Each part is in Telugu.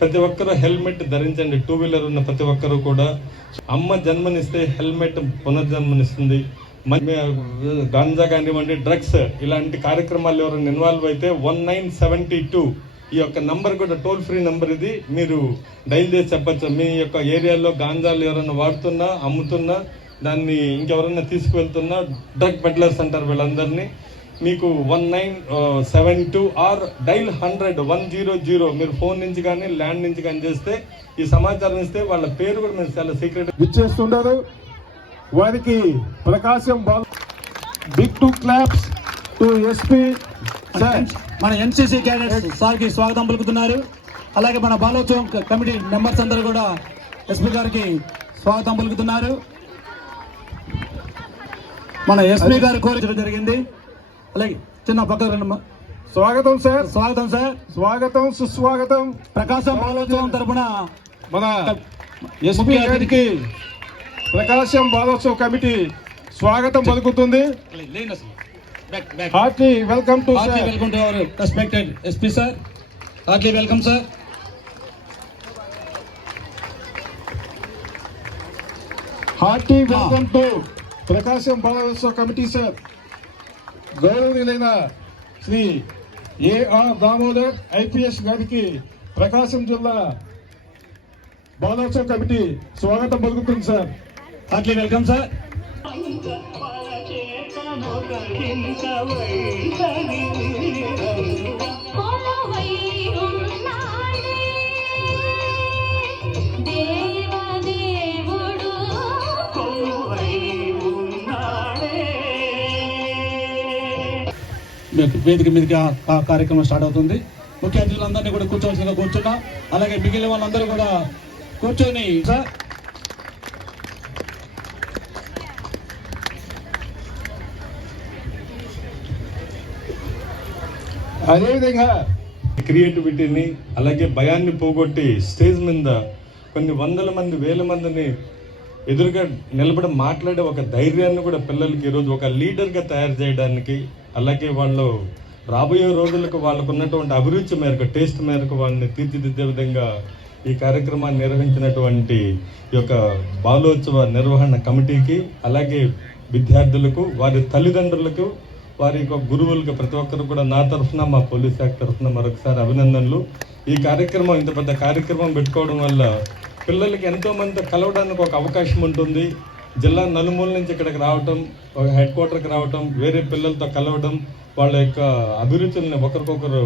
ప్రతి ఒక్కరూ హెల్మెట్ ధరించండి. టూ వీలర్ ఉన్న ప్రతి ఒక్కరూ కూడా అమ్మ జన్మనిస్తే హెల్మెట్ పునర్జన్మనిస్తుంది. గాంజా కానివ్వండి డ్రగ్స్ ఇలాంటి కార్యక్రమాలు ఎవరైనా ఇన్వాల్వ్ అయితే వన్ నైన్ సెవెంటీ టూ ఈ యొక్క నంబర్ కూడా టోల్ ఫ్రీ నంబర్ ఇది. మీరు డైల్ చేసి చెప్పచ్చు. మీ యొక్క ఏరియాలో గాంజాలు ఎవరైనా వాడుతున్నా అమ్ముతున్నా దాన్ని ఇంకెవరైనా తీసుకువెళ్తున్నా డ్రగ్ పెడ్లర్స్ అంటారు వీళ్ళందరినీ. మీకు one nine seven two or dial hundred one zero zero మీరు ఫోన్ నుంచి కానీ ల్యాండ్ నుంచి కానీ చేస్తే ఈ సమాచారం ఇస్తే వాళ్ళ పేరు కూడా మీరు చాలా సీక్రెట్ విచ్చేస్తుంటారు. వారికి Prakasam ball big two claps to SP sir మన ఎన్సీసీ క్యాడెట్స్ సార్కి స్వాగతం పలుకుతున్నారు. అలాగే మన బాలోత్సవం కమిటీ మెంబర్స్ అందరూ కూడా ఎస్పీ గారికి స్వాగతం పలుకుతున్నారు. మన ఎస్పీ గారు కోరించడం జరిగింది. అలాగే చిన్న పక్కన రండి. స్వాగతం సార్. స్వాగతం సార్. స్వాగతం సుస్వాగతం. ప్రకాశం బాలోత్సవం తరపున మన ఎస్పీ గారికి ప్రకాశం బాలోత్సవ కమిటీ స్వాగతం పలుకుతుంది. Hearty welcome to heartly welcome to our respected SP sir heartly welcome sir hearty welcome to Prakasam Balotsav committee sir. గౌరవనీయులైన శ్రీ ఏఆర్ దామోదర్ ఐపీఎస్ గారికి ప్రకాశం జిల్లా బాలోత్సవ కమిటీ స్వాగతం పలుకుతుంది సార్. హార్ట్లీ వెల్కమ్ సార్ వేదిక మీదకి కార్యక్రమం స్టార్ట్ అవుతుంది. ముఖ్య అతిథులందరినీ కూడా కూర్చోవలసిందిగా కూర్చున్నా. అలాగే మిగిలిన వాళ్ళందరూ కూడా కూర్చొని సార్. అదేవిధంగా క్రియేటివిటీని అలాగే భయాన్ని పోగొట్టి స్టేజ్ మీద కొన్ని వందల మంది వేల మందిని ఎదురుగా నిలబడి మాట్లాడే ఒక ధైర్యాన్ని కూడా పిల్లలకి ఈరోజు ఒక లీడర్గా తయారు చేయడానికి అలాగే వాళ్ళు రాబోయే రోజులకు వాళ్ళకు ఉన్నటువంటి అభిరుచి మేరకు టేస్ట్ మేరకు వాళ్ళని తీర్చిదిద్దే విధంగా ఈ కార్యక్రమాన్ని నిర్వహించినటువంటి ఈ యొక్క బాలోత్సవ నిర్వహణ కమిటీకి అలాగే విద్యార్థులకు వారి తల్లిదండ్రులకు వారి యొక్క గురువులకు ప్రతి ఒక్కరు కూడా నా తరఫున మా పోలీస్ శాఖ తరఫున మరొకసారి అభినందనలు. ఈ కార్యక్రమం ఇంత పెద్ద కార్యక్రమం పెట్టుకోవడం వల్ల పిల్లలకి ఎంతోమంది కలవడానికి ఒక అవకాశం ఉంటుంది. జిల్లా నలుమూల నుంచి ఇక్కడికి రావటం ఒక హెడ్ క్వార్టర్కి రావటం వేరే పిల్లలతో కలవడం వాళ్ళ యొక్క అభిరుచుల్ని ఒకరికొకరు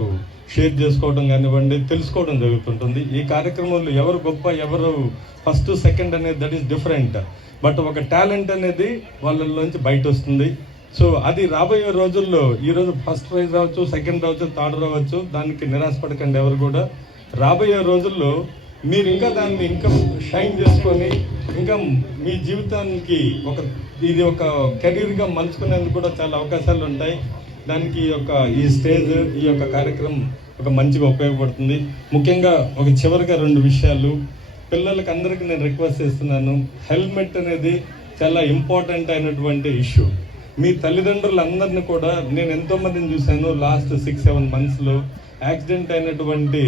షేర్ చేసుకోవడం కానివ్వండి తెలుసుకోవడం జరుగుతుంటుంది. ఈ కార్యక్రమంలో ఎవరు గొప్ప ఎవరు ఫస్ట్ సెకండ్ అనేది దట్ ఈస్ డిఫరెంట్ బట్ ఒక టాలెంట్ అనేది వాళ్ళలోంచి బయట వస్తుంది సో అది రాబోయే రోజుల్లో ఈ రోజు ఫస్ట్ ప్రైజ్ రావచ్చు సెకండ్ రావచ్చు థర్డ్ రావచ్చు దానికి నిరాశపడకండి ఎవరు కూడా. రాబోయే రోజుల్లో మీరు ఇంకా దాన్ని ఇంకా షైన్ చేసుకొని ఇంకా మీ జీవితానికి ఒక ఇది ఒక కెరీర్గా మలుచుకునేందుకు కూడా చాలా అవకాశాలు ఉంటాయి. దానికి ఈ యొక్క ఈ స్టేజ్ ఈ యొక్క కార్యక్రమం ఒక మంచిగా ఉపయోగపడుతుంది. ముఖ్యంగా ఒక చివరిగా రెండు విషయాలు. పిల్లలకి అందరికీ నేను రిక్వెస్ట్ చేస్తున్నాను హెల్మెట్ అనేది చాలా ఇంపార్టెంట్ అయినటువంటి ఇష్యూ. మీ తల్లిదండ్రులందరినీ కూడా నేను ఎంతోమందిని చూశాను లాస్ట్ సిక్స్ సెవెన్ మంత్స్లో యాక్సిడెంట్ అయినటువంటి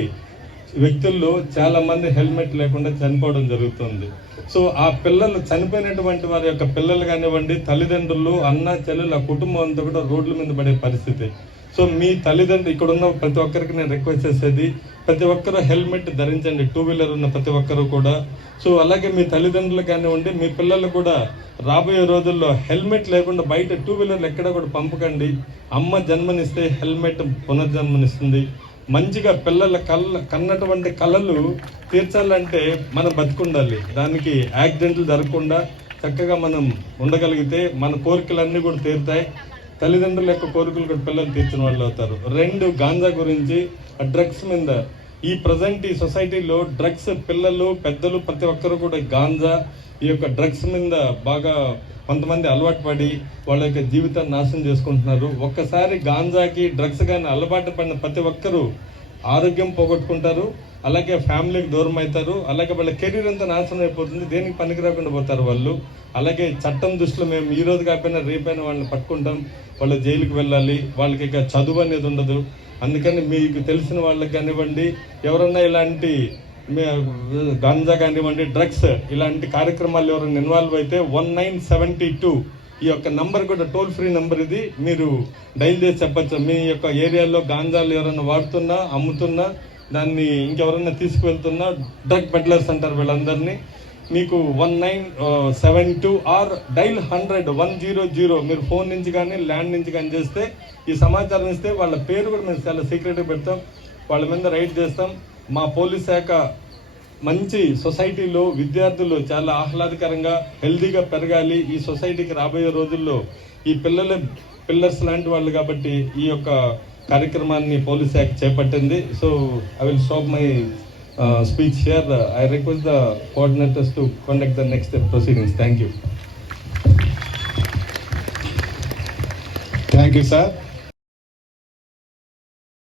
వ్యక్తుల్లో చాలా మంది హెల్మెట్ లేకుండా చనిపోవడం జరుగుతుంది. సో ఆ పిల్లలు చనిపోయినటువంటి వారి యొక్క పిల్లలు కానివ్వండి తల్లిదండ్రులు అన్న చెల్లెలు ఆ కుటుంబం అంతా కూడా రోడ్ల మీద పడే పరిస్థితి. సో మీ తల్లిదండ్రులు ఇక్కడ ఉన్న ప్రతి ఒక్కరికి నేను రిక్వెస్ట్ చేసేది ప్రతి ఒక్కరు హెల్మెట్ ధరించండి టూ వీలర్ ఉన్న ప్రతి ఒక్కరు కూడా. సో అలాగే మీ తల్లిదండ్రులు కానివ్వండి మీ పిల్లలు కూడా రాబోయే రోజుల్లో హెల్మెట్ లేకుండా బయట టూ వీలర్లు ఎక్కడ కూడా పంపకండి. అమ్మ జన్మనిస్తే హెల్మెట్ పునర్జన్మనిస్తుంది. మంచిగా పిల్లల కళ్ళ కన్నటువంటి కళలు తీర్చాలంటే మనం బతుకుండాలి. దానికి యాక్సిడెంట్లు జరగకుండా చక్కగా మనం ఉండగలిగితే మన కోరికలన్నీ కూడా తీరుతాయి. తల్లిదండ్రుల యొక్క కోరికలు కూడా పిల్లలు తీర్చిన వాళ్ళు అవుతారు. రెండు గాంజా గురించి ఆ డ్రగ్స్ మీద. ఈ ప్రజెంట్ ఈ సొసైటీలో డ్రగ్స్ పిల్లలు పెద్దలు ప్రతి ఒక్కరు కూడా గాంజా ఈ యొక్క డ్రగ్స్ మీద బాగా కొంతమంది అలవాటు పడి వాళ్ళ యొక్క జీవితాన్ని నాశనం చేసుకుంటున్నారు. ఒక్కసారి గాంజాకి డ్రగ్స్ కానీ అలవాటు పడిన ప్రతి ఒక్కరూ ఆరోగ్యం పోగొట్టుకుంటారు. అలాగే ఫ్యామిలీకి దూరం అవుతారు అలాగే వాళ్ళ కెరీర్ అంతా నాశనం అయిపోతుంది. దేనికి పనికి రాకుండా పోతారు వాళ్ళు. అలాగే చట్టం దృష్టిలో మేము ఈ రోజు కాకపోయినా రేపైనా వాళ్ళని పట్టుకుంటాం. వాళ్ళు జైలుకి వెళ్ళాలి. వాళ్ళకి ఇక చదువు అనేది ఉండదు. అందుకని మీకు తెలిసిన వాళ్ళకి కానివ్వండి ఎవరన్నా ఇలాంటి గంజా కానివ్వండి డ్రగ్స్. ఇలాంటి కార్యక్రమాలు ఎవరైనా ఇన్వాల్వ్ అయితే వన్ నైన్ సెవెంటీ టూ ఈ యొక్క నంబర్ కూడా టోల్ ఫ్రీ నంబర్ ఇది. మీరు డైల్ చేసి చెప్పచ్చు. మీ యొక్క ఏరియాలో గాంజాలు ఎవరైనా వాడుతున్నా అమ్ముతున్నా దాన్ని ఇంకెవరైనా తీసుకువెళ్తున్నా డ్రగ్ పెడ్లర్స్ అంటారు వీళ్ళందరినీ. మీకు one nine seven two or dial hundred one zero zero. మీరు ఫోన్ నుంచి కానీ ల్యాండ్ నుంచి కానీ చేస్తే ఈ సమాచారం ఇస్తే వాళ్ళ పేరు కూడా మేము చాలా సీక్రెట్గా పెడతాం. వాళ్ళ మీద రైడ్ చేస్తాం. మా పోలీస్ శాఖ మంచి సొసైటీలో విద్యార్థులు చాలా ఆహ్లాదకరంగా హెల్దీగా పెరగాలి. ఈ సొసైటీకి రాబోయే రోజుల్లో ఈ పిల్లల పిల్లర్స్ లాంటి వాళ్ళు కాబట్టి ఈ యొక్క కార్యక్రమాన్ని పోలీస్ యాక్ట్ చేపట్టింది. So I will stop my speech here I request the coordinators to conduct the next proceedings thank you thank you sir